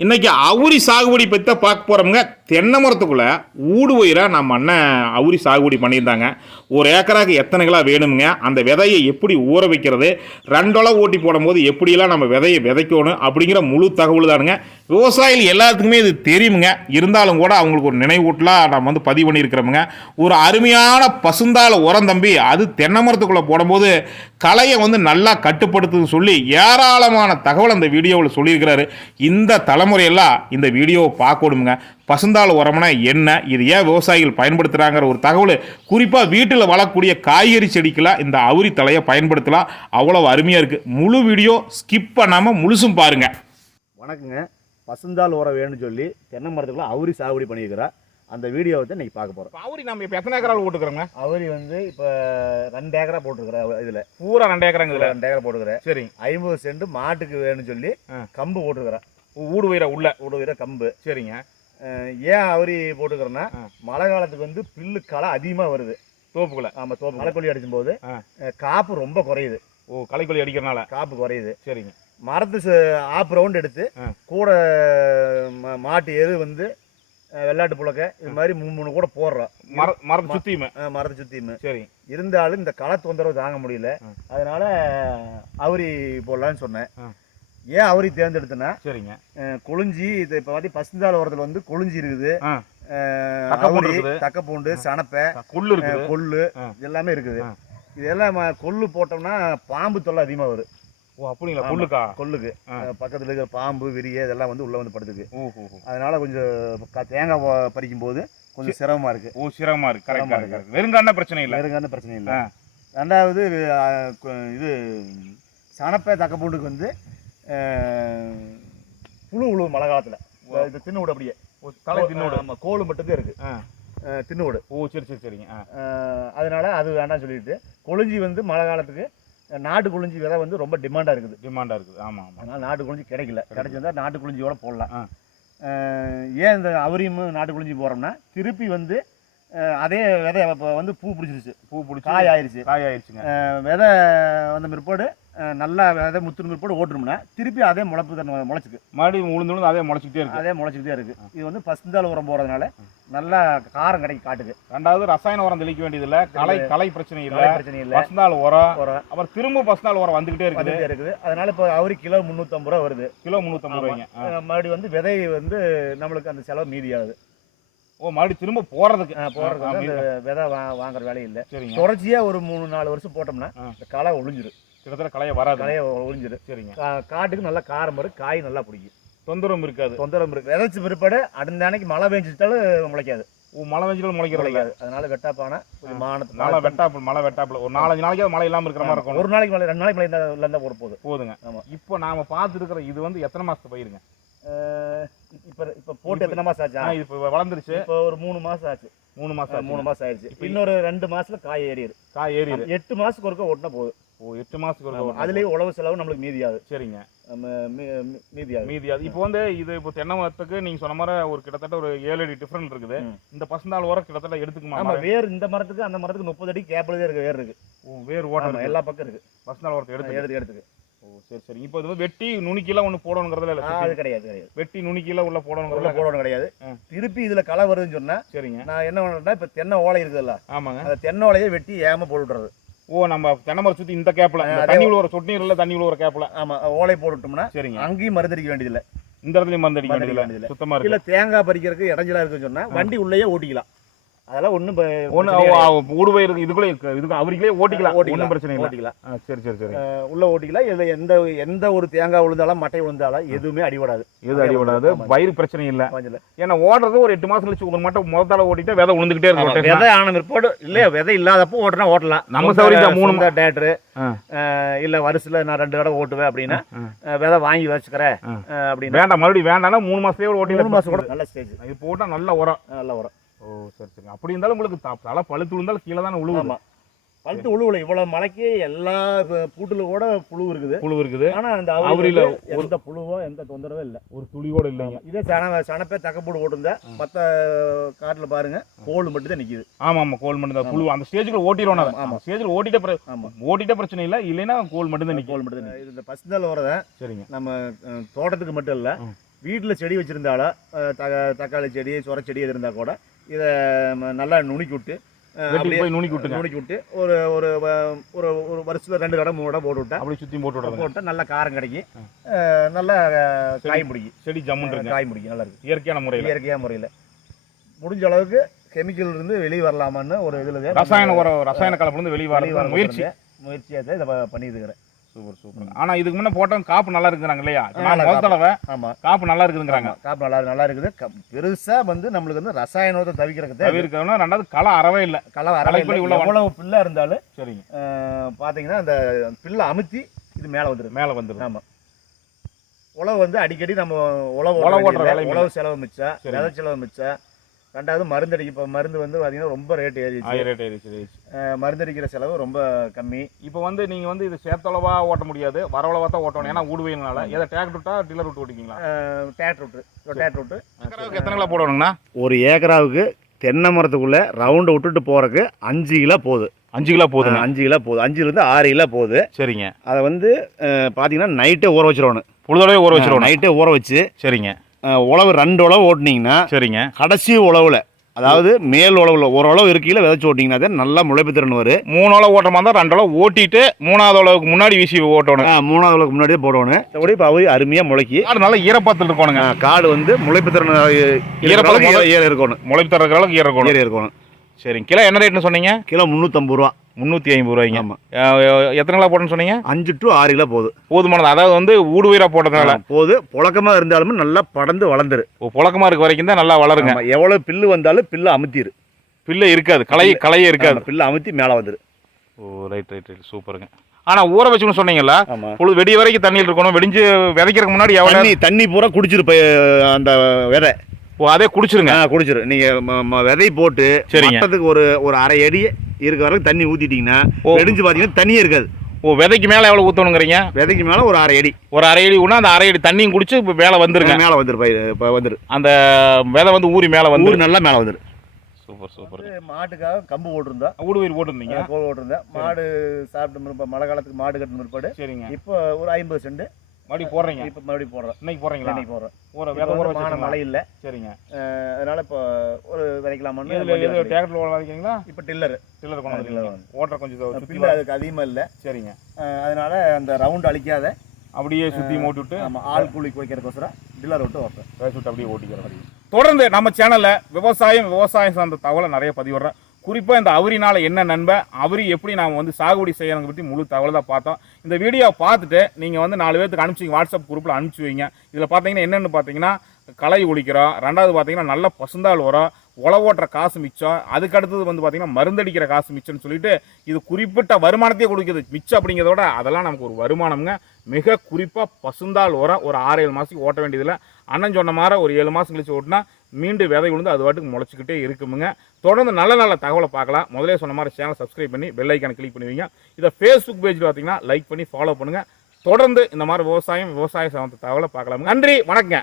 இன்றைக்கி அவுரி சாகுபடி பற்றி தான் பார்க்க போகிறோமுங்க தென்னை மரத்துக்குள்ளே ஊடு உயிராக நம்ம அண்ணன் அவுரி சாகுபடி பண்ணியிருந்தாங்க. ஒரு ஏக்கராக்கு எத்தனை கிலோ வேணுமுங்க? அந்த விதையை எப்படி ஊற வைக்கிறது? ரெண்டொலை ஓட்டி போடும்போது எப்படியெல்லாம் நம்ம விதையை விதைக்கணும் அப்படிங்கிற முழு தகவல் தானுங்க விவசாயிகள் எல்லாத்துக்குமே இது தெரியுமுங்க. இருந்தாலும் கூட அவங்களுக்கு ஒரு நினைவூட்டலாக நம்ம வந்து பதிவு பண்ணியிருக்கிறோமுங்க. ஒரு அருமையான பசுந்தாள் உரம் தம்பி அது தென்னை மரத்துக்குள்ளே போடும்போது கலையை வந்து நல்லா கட்டுப்படுத்துன்னு சொல்லி ஏராளமான தகவல் அந்த வீடியோவில் சொல்லியிருக்கிறாரு. இந்த தலைமுறையெல்லாம் இந்த வீடியோவை பார்க்கணுமுங்க பசுந்தாள் உரம்னா என்ன? இது ஏன் விவசாயிகள் பயன்படுத்துகிறாங்கிற ஒரு தகவல். குறிப்பாக வீட்டில் வளரக்கூடிய காய்கறி செடிக்கெல்லாம் இந்த அவுரி தலையை பயன்படுத்தலாம். அவ்வளோ அருமையாக இருக்குது முழு வீடியோ ஸ்கிப் பண்ணாமல் முழுசும் பாருங்கள் வணக்கங்க. பசுந்தாள் உரம் வேணும்னு சொல்லி தென்னை மரத்துக்குள்ள அவுரி சாகுபடி பண்ணியிருக்கிறா. அந்த வீடியோவை தான் இன்னைக்கு பார்க்க போகிறோம் அவுரி நம்ம இப்போ எத்தனை ஏக்கரால் ஓட்டுக்கிறோங்க அவுரி வந்து இப்போ ரெண்டு ஏக்கரா போட்டிருக்கிற இதில். பூரா ரெண்டு ஏக்கராங்க இதில்? ரெண்டு ஏக்கரா போட்டுக்கிறேன் சரி ஐம்பது சென்ட் மாட்டுக்கு வேணும்னு சொல்லி. கம்பு போட்டுக்கிறேன் ஊடு உயிரை உள்ள விடுவிற கம்பு. சரிங்க. ஏன் அவுரி போட்டுக்கிறேன்னா. மழை காலத்துக்கு வந்து பில்லு களை அதிகமாக வருது. தோப்புக்குள்ள. ஆமாம் தோப்பு. மலைக்கொல்லி அடிக்கும் போது காப்பு ரொம்ப குறையுது. ஓ களைக்கொல்லி அடிக்கிறனால. காப்பு குறையுது. சரிங்க. மரத்து ஆப் ரவுண்ட் எடுத்து. கூட மாட்டு எரு வந்து வெள்ளாட்டு புழக்க இது மாதிரி மூணு மூணு கூட போடுறோம். மர மரத்தை அஹ் மரத்தை சுத்தியுமே. சரி. இருந்தாலும் இந்த களை தொந்தரவு தாங்க முடியல. அதனால அவுரி போடலான்னு சொன்னேன். ஏன் அவுரி தேர்ந்தெடுத்தேன்னா சரிங்க. அஹ் கொளிஞ்சி இது இப்போ பார்த்தி பசுந்தாள் ஓரத்தில் வந்து கொளிஞ்சி இருக்குது. அவுரி இருக்குது. தக்கப்பூண்டு சணப்பை கொள்ளு இருக்குது. கொள்ளு எல்லாமே இருக்குது. இதெல்லாம் கொள்ளு போட்டோம்னா பாம்பு தொல்லை அதிகமாக வரும். ஓ அப்படிங்களா. கொள்ளுக்கா? கொள்ளுக்கு. பக்கத்துல இருக்கிற பாம்பு விரிய இதெல்லாம் வந்து உள்ள வந்து படுத்துக்கு. அதனால கொஞ்சம் தேங்காய் பறிக்கும் போது கொஞ்சம் சிரமமா இருக்கு. ஓ சிரமமா இருக்கு. கரெக்ட் சிரமமா கரெக்ட் கரெக்ட் வெறுங்கான பிரச்சனை இல்லை. வேறுங்கான பிரச்சனை இல்லை. ரெண்டாவது இது சனப்பை தக்கப்பூண்டுக்கு வந்து புழு உழு மழை காலத்துல இது தின்னு அப்படியே. ஓ தலை தின்னோடு ஆமா கோழு மட்டும்தான் இருக்கு. ஆ. அஹ், தின்னு ஓ சரி சரி சரிங்க. அதனால அது வேண்டாம் சொல்லிட்டு கொளிஞ்சி வந்து மழை காலத்துக்கு நாட்டு கொளிஞ்சி விதை வந்து ரொம்ப டிமாண்டா இருக்குது. டிமாண்டா இருக்குது. ஆமா ஆமா. அதனால நாட்டு குளிஞ்சி கிடைக்கல. கிடைச்சிருந்தா நாட்டு குளிஞ்சியோட போடலாம். ஏன் இந்த அவரியும் நாட்டு குளிஞ்சி போடுறோம்னா திருப்பி வந்து அதே விதை இப்போ வந்து பூ பிடிச்சிருச்சு. பூ பிடிச்சி காய் ஆயிருச்சு. காய் ஆயிடுச்சுங்க விதை வந்த பிற்பாடு நல்லா விதை முத்துன பிற்பாடு ஓட்டுனோம்னா திருப்பி அதே முளைப்பு தன்மை முளைச்சிக்கு மறுபடியும் உளுந்து உளுந்து அதே முளைச்சிக்கிட்டே இருக்கு. அதே முளைச்சிக்கிட்டே இருக்கு. இது வந்து பசுந்தாள் உரம் போடுறதுனால நல்லா காரம் கிடைக்கும் காட்டுக்கு. ரெண்டாவது ரசாயன உரம் தெளிக்க வேண்டியது இல்ல களை களை பிரச்சனை இல்ல. பிரச்சனை இல்லை. பசுநாள் உரம். அப்புறம் திரும்ப பசுநாள் உரம் வந்துகிட்டே இருக்குது. இருக்குது. அதனால இப்போ அவரி கிலோ முந்நூற்றம்பது ரூபா வருது. கிலோ முந்நூற்றம்பது ரூபாய்ங்க. மறுபடியும் வந்து விதை வந்து நம்மளுக்கு அந்த செலவு மீதியாகுது. ஓ மறுபடியும் திரும்ப வந்து அந்த விதை வாங்குற வேலையும் இல்லை. சரிங்க. தொடர்ச்சியா ஒரு மூணு நாலு வருஷம் போட்டோம்னா களை ஒளிஞ்சிரும். கிட்டத்தட்ட களைய வராது. களைய ஒளிஞ்சிரும் சரிங்க. காட்டுக்கு நல்லா காரம் வரும் காய் நல்லா பிடிக்கும். தொந்தரவும் இருக்காது. தொந்தரவு இருக்கு. விதைச்ச பிற்பாடு அடுத்த அன்னைக்கு மழை பெஞ்சிட்டாலும் முளைக்காது. மழை முளைக்கிறது இல்ல. முளைக்காது. அதனால வெட்டாப்பானா கொஞ்சம் மானத்து மழை வெட்டாப்புல மழை வெட்டாப்புல. ஒரு நாலஞ்சு நாளைக்கு மழை இல்லாம இருக்கிற மாதிரி இருக்கணும் ஒரு நாளைக்கு மழை ரெண்டு நாளைக்கு மழை இருந்தா இருந்தா போற போகுது போதுங்க. ஆமா. இப்போ நாம பார்த்து இருக்கிற இது வந்து எத்தனை மாசத்து பயிருங்க? இப்ப இப்ப போட்டு எத்தனை மாசம் ஆச்சா? இப்போ வளர்ந்துருச்சு. இப்போ ஒரு மூணு மாசம் ஆச்சு. மூணு மாசம் அஹ் மூணு. மாசம் ஆயிடுச்சு இன்னொரு ரெண்டு மாசத்துல காய் ஏறிடு காய் ஏறிடு எட்டு மாசத்துக்கு ஒருக்க ஓட்டினா போதும். ஓ எட்டு மாசத்துக்கு ஒரு. அதுலயும் உழவு செலவு நம்மளுக்கு மீதியாது. சரிங்க. மீதியாது. மீதி அது இப்போ வந்து இது இப்போ தென்னை மரத்துக்கு நீங்க சொன்ன மாதிரி ஒரு கிட்டத்தட்ட ஒரு ஏழு அடி டிஃபரெண்ட் இருக்குது. இந்த பசுந்தாள் உரம் கிட்டத்தட்ட எடுத்துக்குமா? ஆமா வேர் இந்த மரத்துக்கு அந்த மரத்துக்கு முப்பது அடி கேப்பில் இருக்கு வேர் இருக்கு. வேர் ஓட்டம் எல்லா பக்கம் இருக்கு. பசுந்தாள் உரத்தை எடுத்து எடுத்து எடுத்துக்கு ஓ சரி சரி. இப்போ இது வெட்டி நுணுக்கிலாம் ஒன்று போடணுங்கிறதுல இல்லை அது கிடையாது கிடையாது. வெட்டி நுணுக்கிலாம் உள்ள போடணுங்கிறதுல போடணும் கிடையாது. திருப்பி இதுல களை வருதுன்னு சொன்னா சரிங்க. நான் என்ன பண்ணேன்னா இப்ப தென்னை ஓலை இருக்குதுல்ல ஆமாங்க. அந்த தென்னை ஓலையை வெட்டி ஏம போட்டு விட்டுறது ஓ நம்ம தென்னை மரம் சுற்றி இந்த கேப்பில் அதே- தண்ணி உள்ள ஒரு சொட்டு நீரில் தண்ணி உள்ள ஒரு கேப்பில் ஆமா ஓலை போட்டுட்டோம்னா சரிங்க. அங்கேயும் மருந்தடிக்க வேண்டியதில்லை. இந்த இடத்துலையும் மருந்து அடிக்க வேண்டியதில்லை. சுத்தமாக இல்ல தேங்காய் பறிக்கிறதுக்கு இடைஞ்சலா இருக்குன்னு சொன்னா வண்டி உள்ளேயே ஓட்டிக்கலாம். அதெல்லாம் ப- ஒன்று. ஊடுபை இருக்கு. இதுக்குள்ளே இதுக்கு அவருக்குள்ளே ஓட்டிக்கலாம். ஒன்றும் பிரச்சனை இல்லை. ஓட்டிக்கலாம். சரி சரி சரி. உள்ள ஓட்டிக்கலாம். இதுல எந்த எந்த ஒரு தேங்காய் விழுந்தாலும் மட்டை விழுந்தாலும் எதுவுமே அடிபடாது. எது அடிபடாது. வயிறு பிரச்சனை இல்லை. ஏன்னா ஓடுறது ஒரு எட்டு மாசம் கழிச்சு ஒரு மட்டும் முதல்ல ஓட்டிட்டு விதை விழுந்துகிட்டே இருக்கும் விதை ஆன பிற்பாடு இல்ல விதை இல்லாதப்போ ஓட்டினா ஓட்டலாம். நம்ம சௌகரியம் மூணு ஆ. இல்ல வருஷத்துல நான் ரெண்டு தடவை ஓட்டுவேன் அப்படின்னா விதை வாங்கி வச்சுக்கிறேன் அப்படின்னா. வேண்டாம் மறுபடியும் வேண்டாம்னா மூணு மாசத்தையே ஓட்டி மூணு மாசம் கூட நல்ல ஸ்டேஜ் இது போட்டா நல்ல உரம். நல்ல வரும் ஓ சரி சரி. அப்படி இருந்தாலும் உங்களுக்கு தலை பழுத்து விழுந்தாலும் கீழே தானே உழுவுது. ஆமா. பழுத்து உழுவுல. இவ்வளவு மழைக்கு எல்லா பூட்டுல கூட புழு இருக்குது. புழு இருக்குது. ஆனா அந்த ஒரு- எந்த புழுவோ எந்த தொந்தரவும் இல்ல. ஒரு துளி கூட இல்லைங்க இதே சன சனப்பே தக்கப்போடு ஓட்டுருந்தா மத்த காட்டுல பாருங்க கோல் மட்டும் தான் நிக்குது. ஆமா ஆமா. கோல் மட்டும் தான் புழு அந்த ஸ்டேஜுக்கு ஓட்டிடுவோம் ஆமா. ஸ்டேஜில் ஓட்டிட்ட ஓட்டிட்ட பிரச்சனை இல்லை. இல்லைன்னா கோல் மட்டும் தான் கோல் மட்டும் தான் இந்த பசுந்தாள் வரத சரிங்க. நம்ம தோட்டத்துக்கு மட்டும் இல்ல. வீட்டில் செடி வச்சுருந்தாலும் தக்காளி செடி சொர செடி எது இருந்தால் கூட இதை நல்லா நுணுக்கி விட்டு அஹ், வெட்டி நுணுக்கி நுணுக்கி விட்டு ஒரு ஒரு ஒரு ஒரு வருஷத்தில் ரெண்டு கடை மூணு கடை போட்டு விட்டா அப்படி சுத்தி போட்டு விடுறது போட்டால் நல்லா காரம் கிடைக்கும் நல்லா காய் முடிக்கும் செடி இருக்கு காய் முடிக்கும் நல்லா இருக்கு. இயற்கையான முறையில். இயற்கையாக முறையில். முடிஞ்ச அளவுக்கு கெமிக்கல் இருந்து வெளியே வரலாமான்னு ஒரு இதில் ரசாயன உரம் ரசாயன கலப்புலேருந்து வெளியே வர முயற்சி. முயற்சியாக தான் இதை பண்ணிட்டு இருக்கிறேன். Super super. ஆனா இதுக்கு முன்ன போட்டோம் காப்பு நல்லா இருக்குறாங்க இல்லையா? முதல் தடவை ஆமாம் காப்பு நல்லா இருக்குதுங்கிறாங்க காப்பு நல்லா நல்லா இருக்குது. க- பெருசா வந்து நம்மளுக்கு வந்து ரசாயனத்தை தவிக்கிறதுக்கு தவிர இருக்கணும்னா ரெண்டாவது களை அறவே இல்லை. களை களைக்கொல்லி உள்ள எவ்வளவு பிள்ளை இருந்தாலும் சரிங்க. அஹ், பாத்தீங்கன்னா அந்த பில்லை அமுத்தி இது மேலே வந்துருது மேலே வந்துடும் ஆமா. உழவு வந்து அடிக்கடி நம்ம உழவு உழவு உழவு செலவு மிச்சம். விதை செலவு மிச்சம் ரெண்டாவது மருந்து அடிக்க இப்போ மருந்து வந்து பார்த்தீங்கன்னா ரொம்ப ரேட் ஏறிச்சு ரேட். அஹ், மருந்து அடிக்கிற செலவு ரொம்ப கம்மி. இப்போ வந்து நீங்க வந்து இது சேர்த்தளவா ஓட்ட முடியாது வரவளவா தான் ஓட்டணும். ஏன்னா ஊடுவையினால எதை டிராக்டர் விட்டா டில்லர் விட்டு ஓட்டிக்கிங்களா? டேட் விட்டு டேட் விட்டு எத்தனை கிலோ போடணுங்கண்ணா? ஒரு ஏக்கராவுக்கு தென்னை மரத்துக்குள்ள ரவுண்டு விட்டுட்டு போறதுக்கு அஞ்சு கிலோ போகுது. அஞ்சு கிலோ போதுங்க. அஞ்சு கிலோ போகுது. அஞ்சுலேருந்து ஆறு கிலோ போகுது. சரிங்க. அதை வந்து பார்த்தீங்கன்னா நைட்டே ஊற வச்சிடணும் பொழுதோடவே ஊற வச்சிருவோம் நைட்டே ஊற வச்சு சரிங்க. உழவு ரெண்டு உழவு ஓட்டுனீங்கன்னா சரிங்க. கடைசி உழவுல அதாவது மேல் உழவுல ஒரு உழவு இருக்கையில் விதைச்சு ஓட்டிங்கன்னா நல்லா முளைப்பு திறன் வரும். மூணு ஓட்டுற மாதிரி தான் ரெண்டு அளவு ஓட்டிட்டு மூணாவது அளவுக்கு முன்னாடி வீசி ஓட்டணும். மூணாவது உழவுக்கு முன்னாடியே போடணும். மற்றபடி இப்போ அவை அருமையாக முளைக்கி. காடு நல்லா ஈரப்பத்தில் இருக்கணுங்க. காடு வந்து முளைப்பு திறன் ஈரப்பதம் ஈர இருக்கணும். முளைப்பு தர்ற அளவுக்கு ஈர இருக்கணும். ஈர இருக்கணும். சரிங்க. கிலோ என்ன ரேட்னு சொன்னீங்க? கிலோ முந்நூற்றம்பது ரூபா. முந்நூற்றி ஐம்பது ரூபாய்ங்க. ஆமாம் எத்தனை கிலோ போட்டேன்னு சொன்னீங்க? அஞ்சு டு ஆறு கிலோ போகுது. போதுமானது? அதாவது வந்து ஊடு உயிரா போட்டதுனால. போது புழக்கமாக இருந்தாலுமே நல்லா படர்ந்து வளர்ந்துரு. புழக்கமா இருக்க வரைக்கும் தான் நல்லா வளருங்க. ஆமா, எவ்வளவு பில்லு வந்தாலும் பில்லு அமுத்திரு. பிள்ளை இருக்காது. களை களையே இருக்காது. பில்லு அமுத்தி மேலே வந்துரு. ஓ ரைட் ரைட் ரைட் சூப்பருங்க. ஆனா ஊற வச்சுன்னு சொன்னீங்கல்ல ஆமா. பொழுது வெடி வரைக்கும் தண்ணியில் இருக்கணும். வெடிஞ்சு விதைக்கிறதுக்கு முன்னாடி எவ்வளோ தண்ணி தண்ணி பூரா குடிச்சிரு போய் அந்த விதை. அதே குடிச்சிருங்க. ஆ குடிச்சிரு. நீங்க ம- ம- விதை போட்டு சரிங்க. மட்டத்துக்கு ஒரு ஒரு அரை அடி இருக்க வரைக்கும் தண்ணி ஊத்திட்டீங்கன்னா ஓ. வெடிஞ்சு பாத்தீங்கன்னா தண்ணியே இருக்காது. ஓ விதைக்கு மேலே எவ்வளோ ஊற்றணுங்கிறீங்க விதைக்கு மேல ஒரு அரை அடி. ஒரு அரை அடி ஊனா அந்த அரை அடி தண்ணியும் குடிச்சு இப்போ மேலே வந்துருங்க. மேல வந்துரு இப்ப வந்துரு. அந்த விதை வந்து ஊறி மேலே வந்து நல்லா மேல வந்துரு. Super super. மாட்டுக்காக கம்பு போட்டிருந்தோம் ஊடுவீர் போட்டிருந்தீங்க? போட்டிருந்தேன் மாடு சாப்பிட்டு மழை காலத்துக்கு மாடு கட்டின பிற்பாடு சரிங்க. இப்போ ஒரு ஐம்பது சென்ட் மறுபடியும் போடுறீங்க? இப்போ மறுபடியும் போடுறோம். இன்னைக்கு போடுறீங்களா? இன்னைக்கு போடுறோம். ஊற விதை ஊற மான மழை இல்லை சரிங்க. அதனால இப்போ ஒரு விதைக்கலாமான்னு எது டிராக்டர் விதைக்கிறீங்களா இப்போ டில்லர். டில்லர் கொண்டு டில்லர் ஓட்டுற கொஞ்சம் பில்லு அதுக்கு அதிகமாக இல்லை. சரிங்க. அதனால அந்த ரவுண்ட் அழிக்காத. அப்படியே சுற்றி மூட்டி விட்டு நம்ம ஆள் கூலி குறைக்கிறதுக்கோசரம் டில்லர் விட்டு ஓட்டுறோம் அப்படியே ஓட்டிக்கிறோம் தொடர்ந்து நம்ம சேனல்ல விவசாயம் விவசாயம் சார்ந்த தகவலை நிறைய பதிவிடுறோம் குறிப்பாக இந்த அவரினால் என்ன நண்பை அவரி எப்படி நாம் வந்து சாகுபடி செய்யறதை பற்றி முழு தகவல் தான் பார்த்தோம். இந்த வீடியோவை பார்த்துட்டு நீங்கள் வந்து நாலு பேர்த்துக்கு அனுப்பிச்சிங்க வாட்ஸ்அப் குரூப்பில் அனுப்பிச்சி வைங்க. இதில் பார்த்தீங்கன்னா என்னென்னு பார்த்தீங்கன்னா களை ஒழிக்கிறோம். ரெண்டாவது பார்த்தீங்கன்னா நல்ல பசுந்தாள் உரம் உழவோட்டுற காசு மிச்சம். அதுக்கு அடுத்தது வந்து பார்த்தீங்கன்னா மருந்தடிக்கிற காசு மிச்சம்னு சொல்லிட்டு இது குறிப்பிட்ட வருமானத்தையே கொடுக்குது. மிச்சம் அப்படிங்கிறத விட அதெல்லாம் நமக்கு ஒரு வருமானம்ங்க. மிக குறிப்பாக பசுந்தாள் உரம் ஒரு ஆறு ஏழு மாதத்துக்கு ஓட்ட வேண்டியதில்லை. அண்ணன் சொன்ன மாதிரி ஒரு ஏழு மாதம் கழிச்சு ஓட்டினா மீண்டும் விதை விழுந்து அது வாட்டுக்கு முளைச்சிக்கிட்டே இருக்குமுங்க. தொடர்ந்து நல்ல நல்ல தகவலை பார்க்கலாம். முதலே சொன்ன மாதிரி சேனல் சப்ஸ்கிரைப் பண்ணி பெல் ஐக்கானை கிளிக் பண்ணுவீங்க. இதை ஃபேஸ்புக் பேஜில் பார்த்தீங்கன்னா லைக் பண்ணி ஃபாலோ பண்ணுங்கள் தொடர்ந்து இந்த மாதிரி விவசாயம் விவசாய சம்பந்த தகவலை பார்க்கலாம் நன்றி வணக்கங்க.